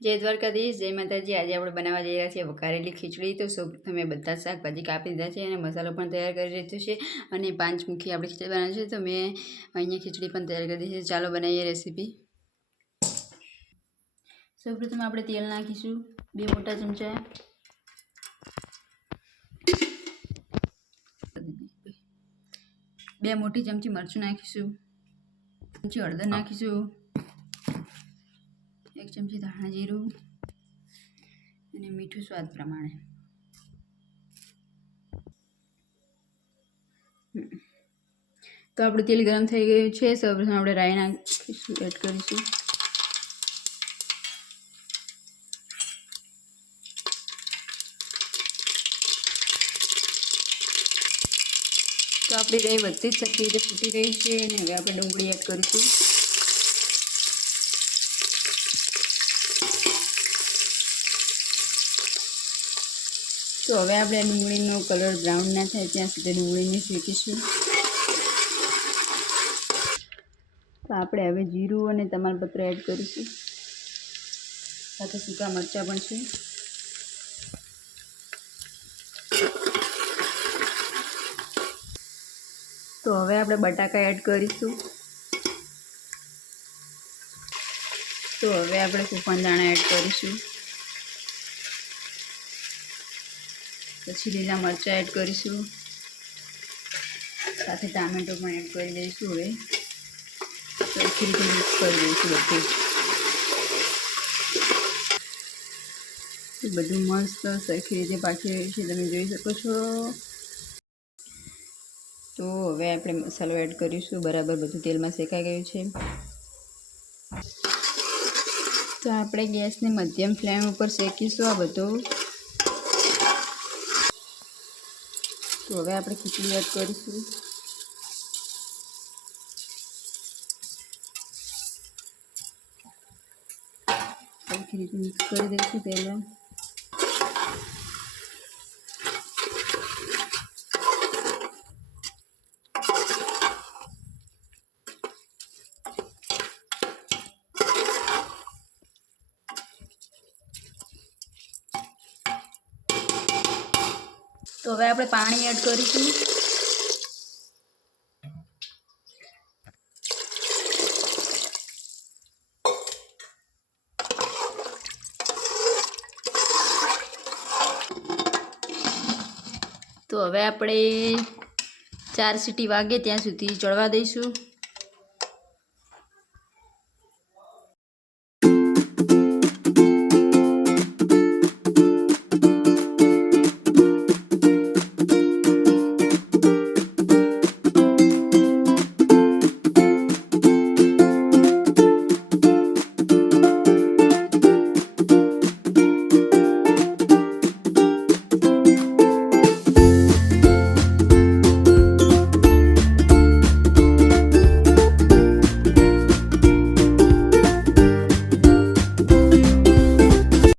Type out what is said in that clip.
જય દ્વારકાધીશ, જય માતાજી। આજે આપણે બનાવવા જઈ રહ્યા છીએ વઘારેલી ખીચડી। તો સૌપ્રથમ મેં બધા શાકભાજી કાપી દીધા છે અને મસાલો પણ તૈયાર કરી લીધો છે અને 5 મુઠ્ઠી આપણે ખીચડી બનાવી છે। તો મેં અહીંયા ખીચડી પણ તૈયાર કરી દીધી છે। ચાલો બનાવીએ રેસીપી। સૌપ્રથમ આપણે તેલ નાખીશું 2 મોટા ચમચા, 2 મોટી ચમચી મરચું નાખીશું, ચમચી હળદર નાખીશું, 1 ચમચી ધાણા જીરું અને મીઠું સ્વાદ પ્રમાણે। તો આપણું તેલ ગરમ થઈ ગયું છે। સૌપ્રથમ આપણે રાઈ નાખીશું, એડ કરીશું। તો આપણી રાઈ બધી જ સરખી રીતે ફૂટી રહી છે અને હવે આપણે ડુંગળી એડ કરીશું। તો હવે આપણે ડુંગળીનો કલર બ્રાઉન ના થાય ત્યાં સુધી ડુંગળીને શેકીશું। તો આપણે હવે જીરું અને તમાલપત્ર એડ કરીશું, સાથે સૂકા મરચાં પણ છે। તો હવે આપણે બટાકા એડ કરીશું। તો હવે આપણે ફૂફાના દાણા એડ કરીશું, પછી લીલા મરચાં એડ કરીશું, સાથે ટામેટો પણ એડ કરી દઈશું। હવે સરખી રીતે મિક્સ કરી દઈશું બધું મસ્ત સરખી રીતે પાકી રહ્યું છે, તમે જોઈ શકો છો। તો હવે આપણે મસાલો એડ કરીશું, બરાબર બધું તેલમાં શેકાઈ ગયું છે। તો આપણે ગેસને મધ્યમ ફ્લેમ ઉપર શેકીશું આ બધું। તો હવે આપણે ખીચડી એડ કરીશું, સરખી રીતે મિક્સ કરી દઈશું પહેલાં। તો હવે આપણે પાણી એડ કરીશું, તો હવે આપણે 4 સીટી વાગે ત્યાં સુધી ચડવા દઈશું।